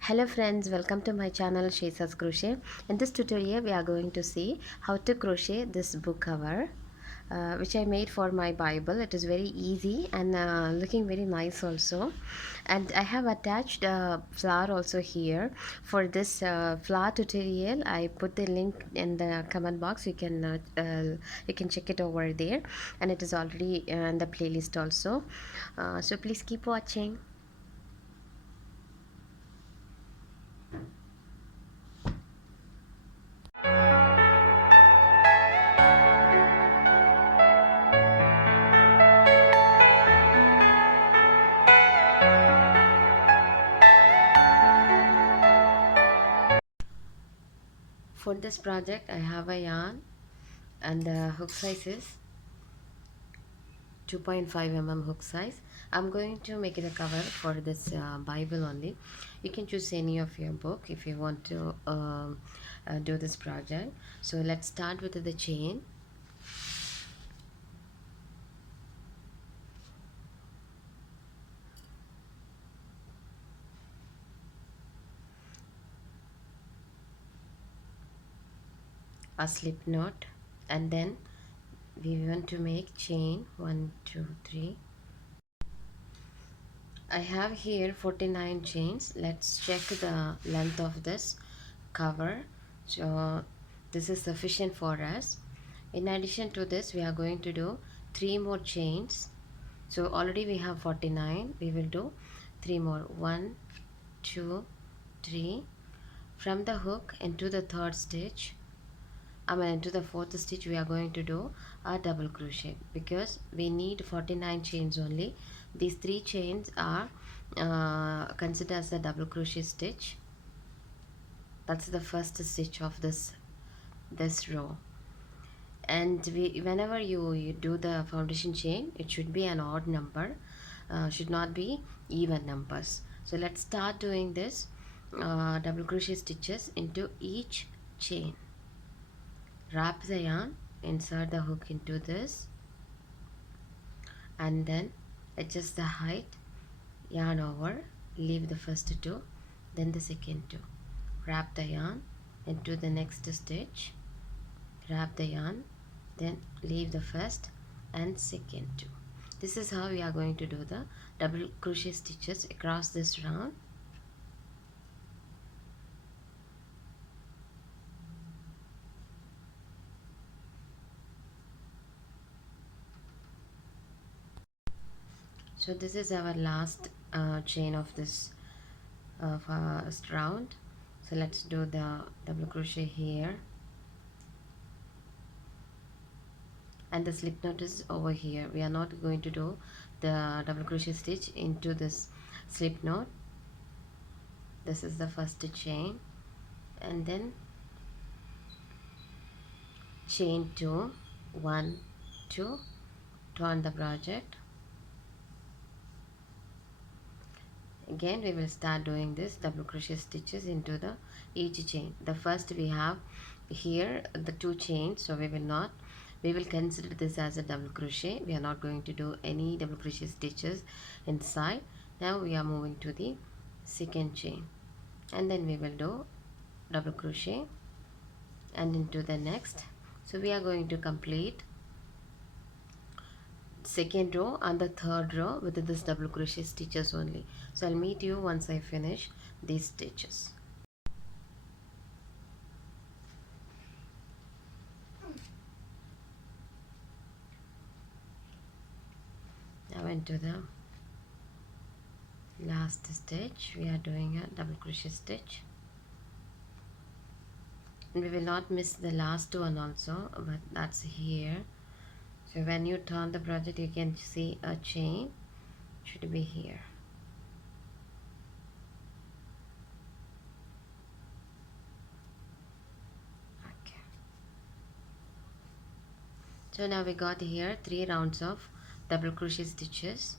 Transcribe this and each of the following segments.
Hello friends, welcome to my channel Shaisa's Crochet. In this tutorial we are going to see how to crochet this book cover which I made for my Bible. It is very easy and looking very nice also, and I have attached a flower also here. For this flower tutorial I put the link in the comment box. You can check it over there, and it is already in the playlist also, so please keep watching. For this project I have a yarn, and the hook size is 2.5 hook size. I'm going to make it a cover for this Bible only. You can choose any of your book if you want to do this project. So let's start with the chain. A slip knot, and then we want to make chain 1 2 3. I have here 49 chains. Let's check the length of this cover. So this is sufficient for us. In addition to this, we are going to do 3 more chains. So already we have 49. We will do 3 more. 1 2 3. From the hook into the third stitch, into the fourth stitch, we are going to do a double crochet because we need 49 chains only. These 3 chains are considered as the double crochet stitch. That's the first stitch of this row. And whenever you do the foundation chain, it should be an odd number, should not be even numbers. So let's start doing this double crochet stitches into each chain. Wrap the yarn, insert the hook into this, and then adjust the height, yarn over, leave the first 2, then the second 2. Wrap the yarn into the next stitch, wrap the yarn, then leave the first and second 2. This is how we are going to do the double crochet stitches across this round. So this is our last chain of this first round. So let's do the double crochet here, and the slip knot is over here. We are not going to do the double crochet stitch into this slip knot. This is the first chain, and then chain 2, 1 2, turn the project. Again we will start doing this double crochet stitches into the each chain. The first we have here the 2 chains, so we will consider this as a double crochet. We are not going to do any double crochet stitches inside. Now we are moving to the second chain, and then we will do double crochet and into the next. So we are going to complete second row and the third row with this double crochet stitches only. So I'll meet you once I finish these stitches. Now into the last stitch we are doing a double crochet stitch, and we will not miss the last one also, but that's here. So when you turn the project, you can see a chain should be here. Okay. So now we got here 3 rounds of double crochet stitches.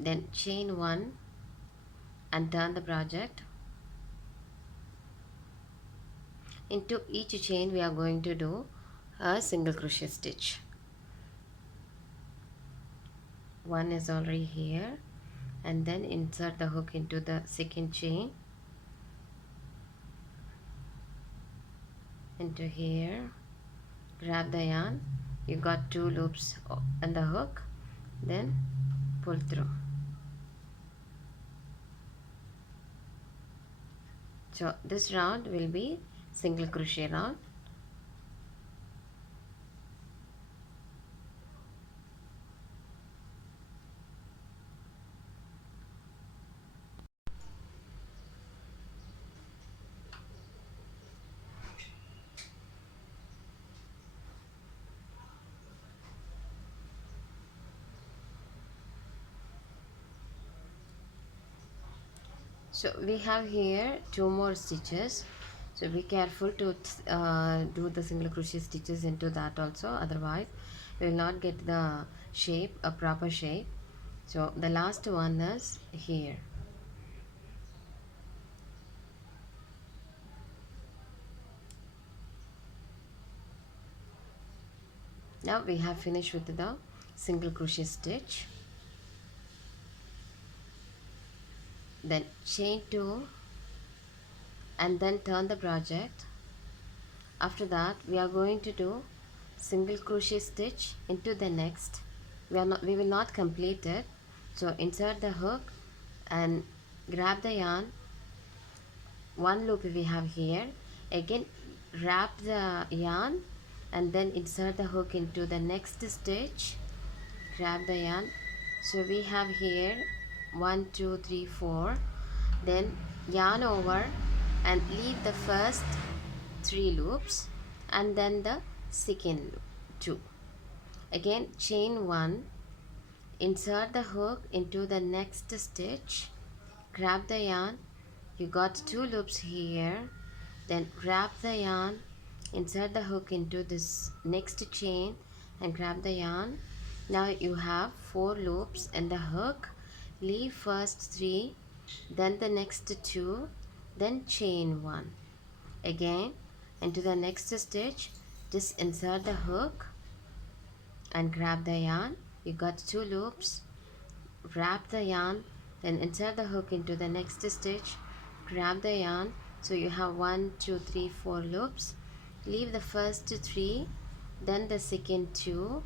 Then chain 1 and turn the project. Into each chain we are going to do a single crochet stitch. One is already here, and then insert the hook into the second chain into here, grab the yarn, you got 2 loops on the hook, then pull through. So this round will be single crochet round. So we have here 2 more stitches, so be careful to do the single crochet stitches into that also, otherwise you will not get the shape, a proper shape. So the last one is here. Now we have finished with the single crochet stitch. Then chain 2 and then turn the project. After that we are going to do single crochet stitch into the next. We will not complete it. So insert the hook and grab the yarn, 1 loop we have here, again wrap the yarn and then insert the hook into the next stitch, grab the yarn. So we have here 1 2 3 4, then yarn over and leave the first 3 loops and then the second loop 2, again chain 1, insert the hook into the next stitch, grab the yarn, you got 2 loops here, then wrap the yarn, insert the hook into this next chain and grab the yarn. Now you have 4 loops in the hook, leave first 3, then the next 2, then chain 1, again into the next stitch, just insert the hook and grab the yarn, you got 2 loops, wrap the yarn, then insert the hook into the next stitch, grab the yarn. So you have 1 2 3 4 loops, leave the first 3, then the second 2,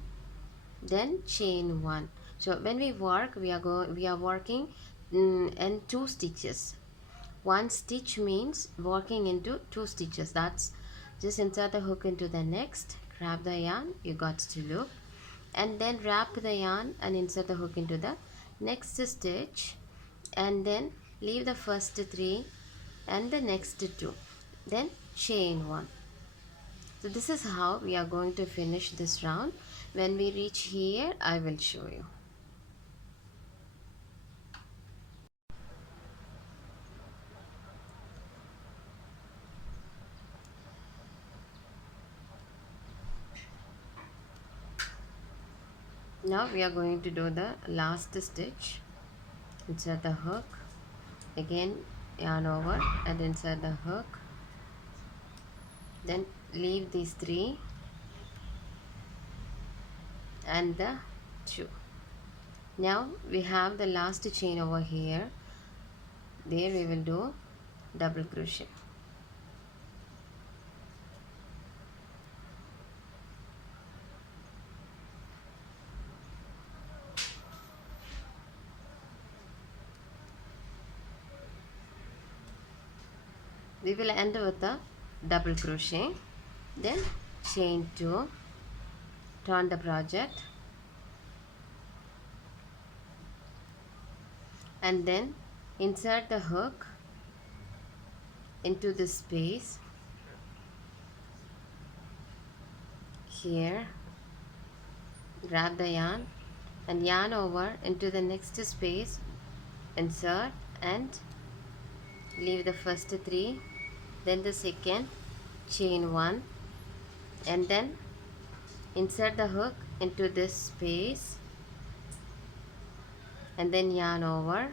then chain 1. So when we work, we are working in 2 stitches. 1 stitch means working into 2 stitches. That's just insert the hook into the next, grab the yarn, you got to loop, and then wrap the yarn and insert the hook into the next stitch, and then leave the first 3 and the next 2, then chain 1. So this is how we are going to finish this round. When we reach here, I will show you. Now we are going to do the last stitch. Insert the hook, again yarn over and insert the hook, then leave these 3 and the 2. Now we have the last chain over here, there we will do double crochet. We will end with the double crochet, then chain 2, turn the project, and then insert the hook into this space here, grab the yarn and yarn over into the next space, insert and leave the first 3, then the second, chain 1, and then insert the hook into this space and then yarn over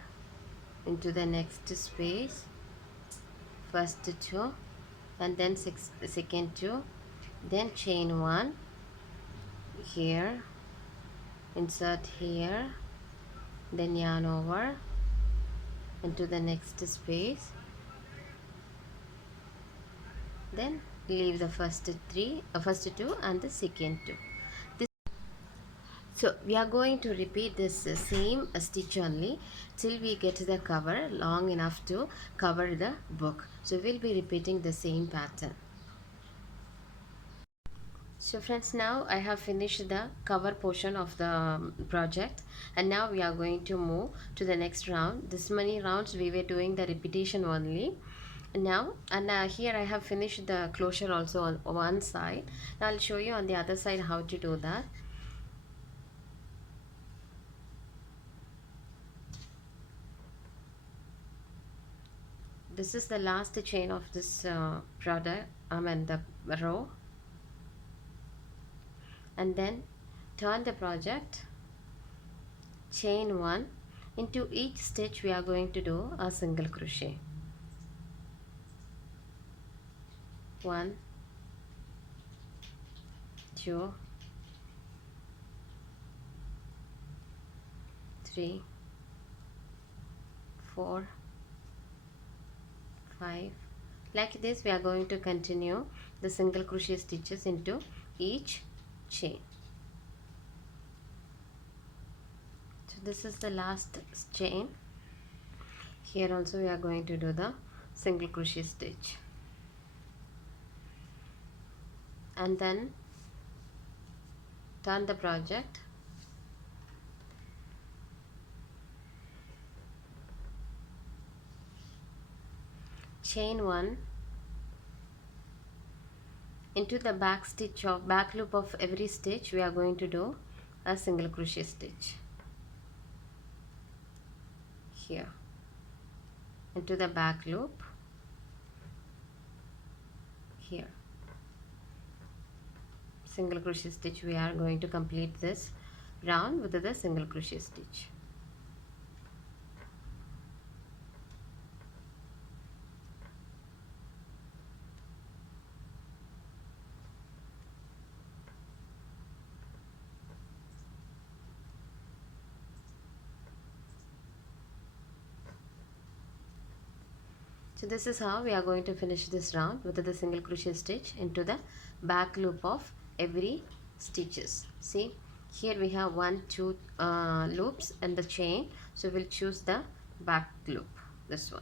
into the next space, first 2 and then second 2, then chain 1 here, insert here, then yarn over into the next space, then leave the first two and the second two. So we are going to repeat this same stitch only till we get the cover long enough to cover the book. So we'll be repeating the same pattern. So friends, now I have finished the cover portion of the project, and now we are going to move to the next round. This many rounds we were doing the repetition only now, and here I have finished the closure also on one side. Now I'll show you on the other side how to do that. This is the last chain of this product, the row, and then turn the project, chain one. Into each stitch we are going to do a single crochet. 1, 2, 3, 4, 5. Like this we are going to continue the single crochet stitches into each chain. So this is the last chain. Here also we are going to do the single crochet stitch, and then turn the project, chain one. Into the back loop of every stitch we are going to do a single crochet stitch. Here into the back loop, here single crochet stitch. We are going to complete this round with the single crochet stitch. So this is how we are going to finish this round with the single crochet stitch into the back loop of every stitches. See, here we have 1, 2 loops and the chain, so we'll choose the back loop, this one.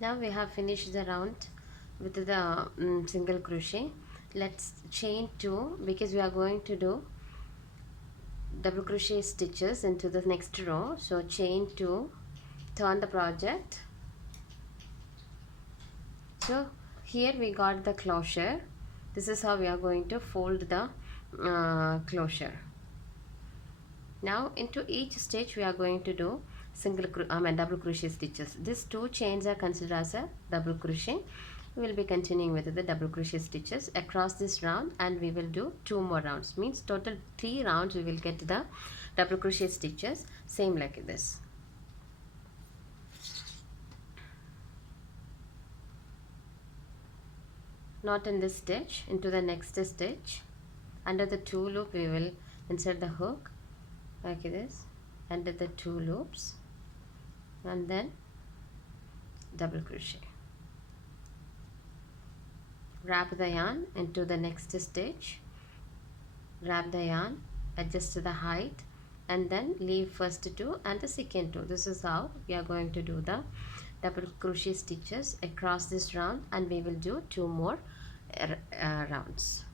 Now we have finished the round with the single crochet. Let's chain 2 because we are going to do double crochet stitches into the next row. So chain 2, turn the project. So here we got the closure. This is how we are going to fold the closure. Now into each stitch we are going to do double crochet stitches. These 2 chains are considered as a double crochet. We will be continuing with the double crochet stitches across this round, and we will do 2 more rounds. Means total 3 rounds we will get the double crochet stitches, same like this. Not in this stitch, into the next stitch. Under the 2 loop we will insert the hook like this, under the 2 loops, and then double crochet. Wrap the yarn into the next stitch, wrap the yarn, adjust the height, and then leave first 2 and the second 2. This is how we are going to do the double crochet stitches across this round, and we will do 2 more rounds.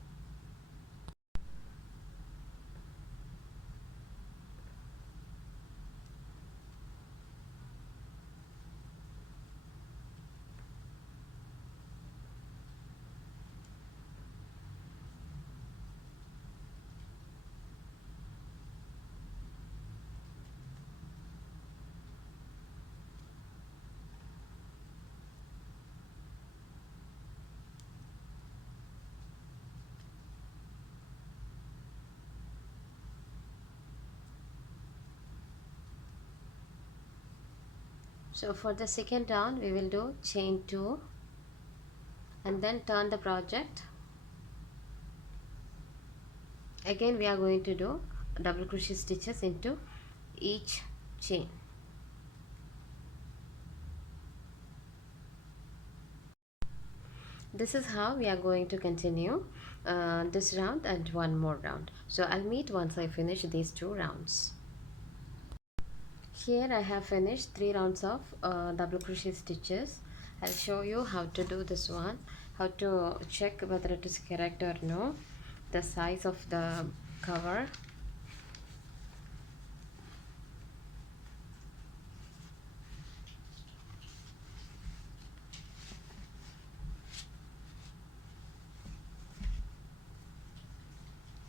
So for the second round we will do chain 2 and then turn the project. Again we are going to do double crochet stitches into each chain. This is how we are going to continue this round and one more round. So I'll meet once I finish these 2 rounds. Here I have finished 3 rounds of double crochet stitches. I'll show you how to do this one, how to check whether it is correct or no, the size of the cover.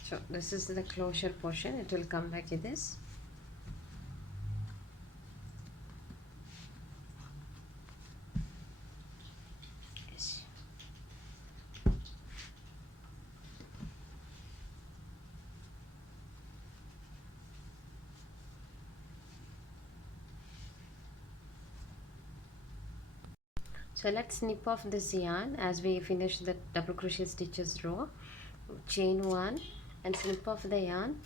So this is the closure portion. It will come like this. Yes. So let's snip off this yarn as we finish the double crochet stitches row. Chain 1 and snip off the yarn.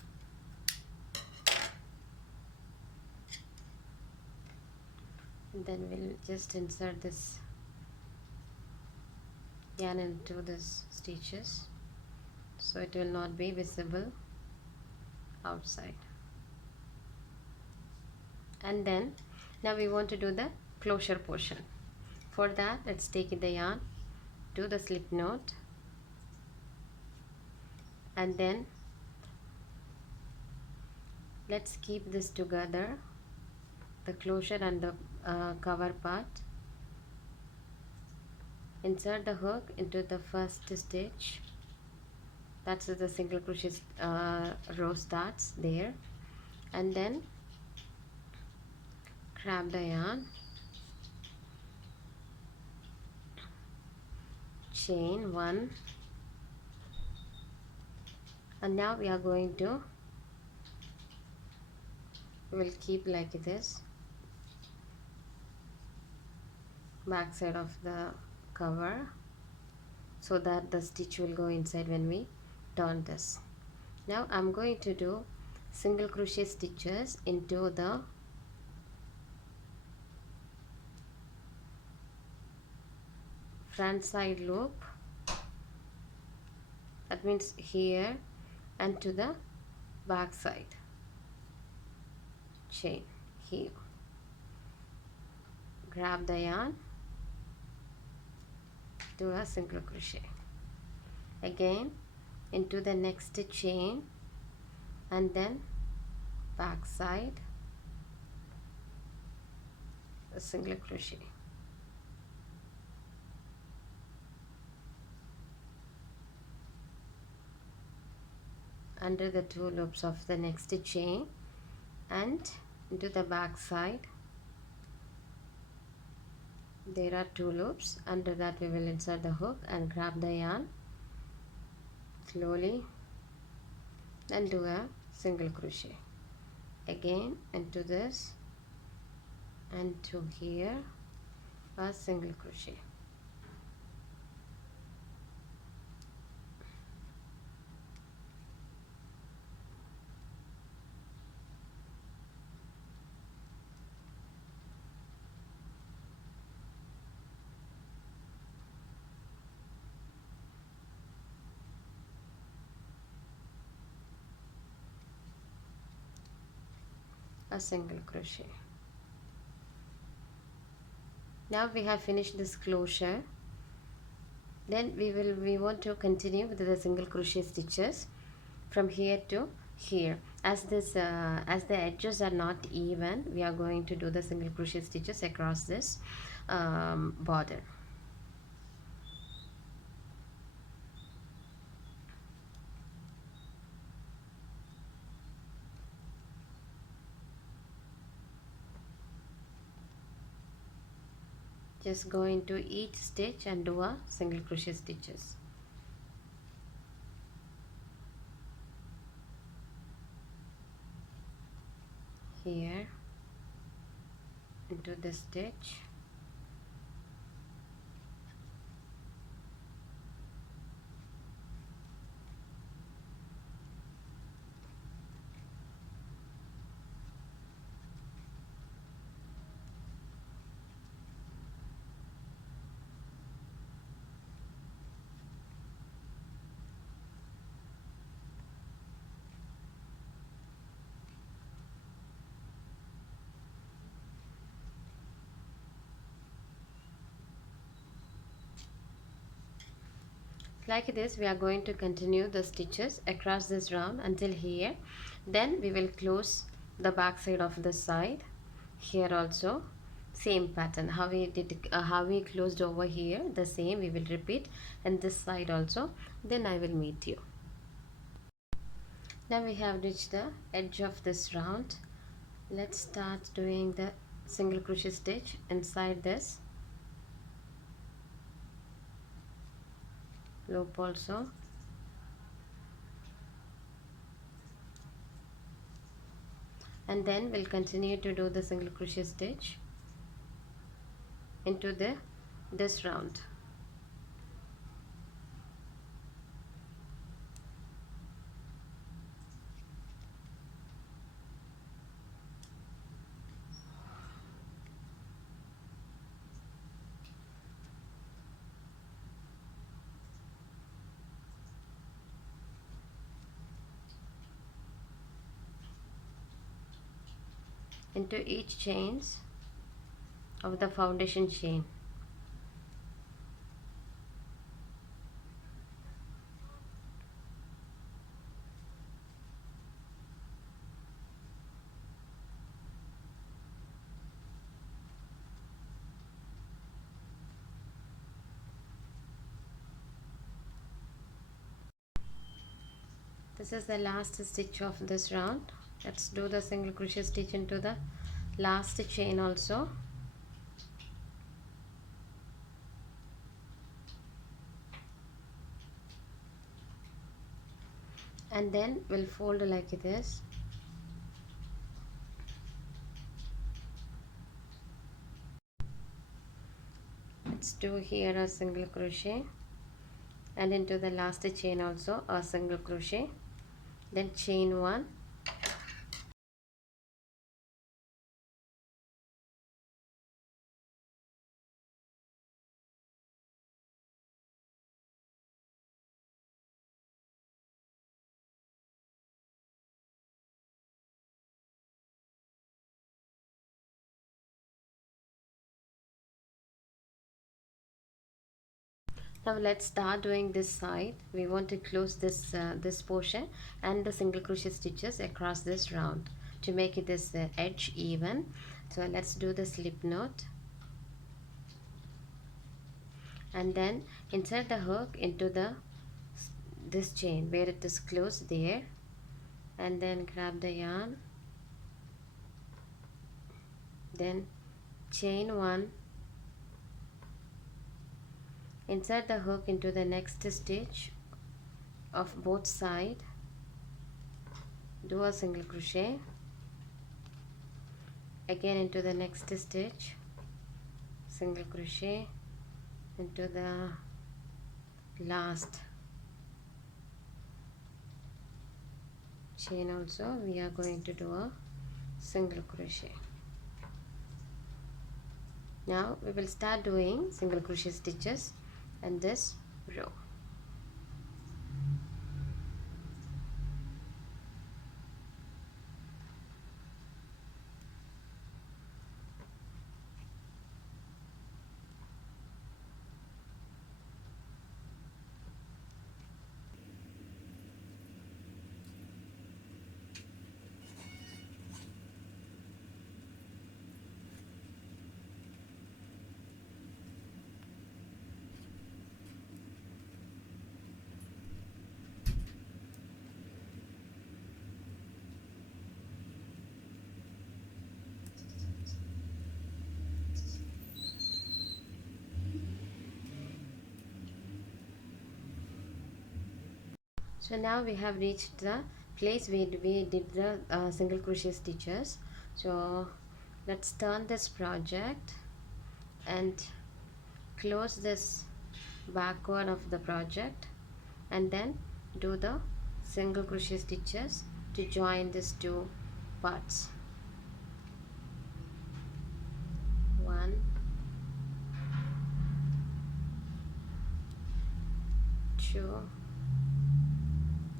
And then we'll just insert this yarn into this stitches so it will not be visible outside. And then now we want to do the closure portion. For that, let's take the yarn, do the slip knot, and then let's keep this together, the closure and the cover part. Insert the hook into the first stitch. That's the single crochet row starts there, and then grab the yarn, chain 1, and now we are going to, we'll keep like this, back side of the cover, so that the stitch will go inside when we turn this. Now I'm going to do single crochet stitches into the front side loop, that means here, and to the back side chain here. Grab the yarn, do a single crochet, again into the next chain, and then back side, a single crochet, under the 2 loops of the next chain, and into the back side. There are 2 loops. Under that we will insert the hook and grab the yarn slowly and do a single crochet, again into this and to here, a single crochet, a single crochet. Now we have finished this closure. Then we want to continue with the single crochet stitches from here to here. As this as the edges are not even, we are going to do the single crochet stitches across this border. Just go into each stitch and do a single crochet stitches. Here into the stitch. Like this we are going to continue the stitches across this round until here. Then we will close the back side of the side. Here also same pattern, how we did how we closed over here, the same we will repeat, and this side also. Then I will meet you. Now we have reached the edge of this round. Let's start doing the single crochet stitch inside this loop also, and then we'll continue to do the single crochet stitch into this round. Into each chains of the foundation chain. This is the last stitch of this round. Let's do the single crochet stitch into the last chain also. And then we'll fold like this. Let's do here a single crochet, and into the last chain also a single crochet, then chain one, now let's start doing this side. We want to close this portion and the single crochet stitches across this round to make it this edge even. So let's do the slip knot, and then insert the hook into this chain where it is closed there, and then grab the yarn, then chain one, insert the hook into the next stitch of both sides, do a single crochet, again into the next stitch, single crochet, into the last chain also we are going to do a single crochet. Now we will start doing single crochet stitches in this row. So now we have reached the place where we did the single crochet stitches. So Let's turn this project and close this backward of the project, and then do the single crochet stitches to join these two parts. One, two,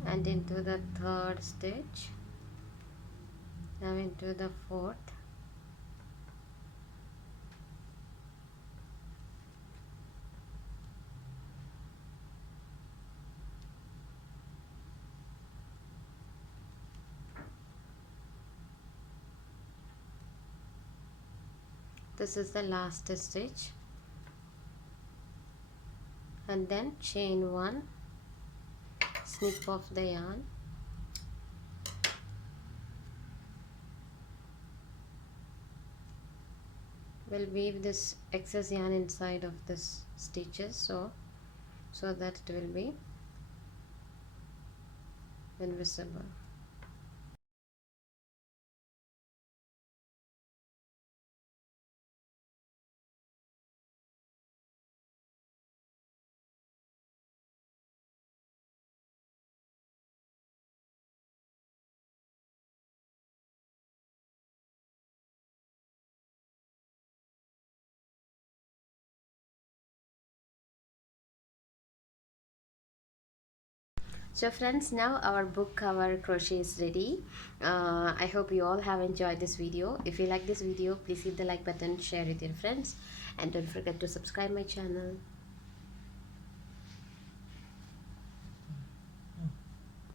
and into the third stitch, now into the fourth, this is the last stitch, and then chain one, snip off the yarn, we'll weave this excess yarn inside of this stitches so that it will be invisible. So friends, now our book cover crochet is ready. I hope you all have enjoyed this video. If you like this video, please hit the like button, share it with your friends, and don't forget to subscribe my channel.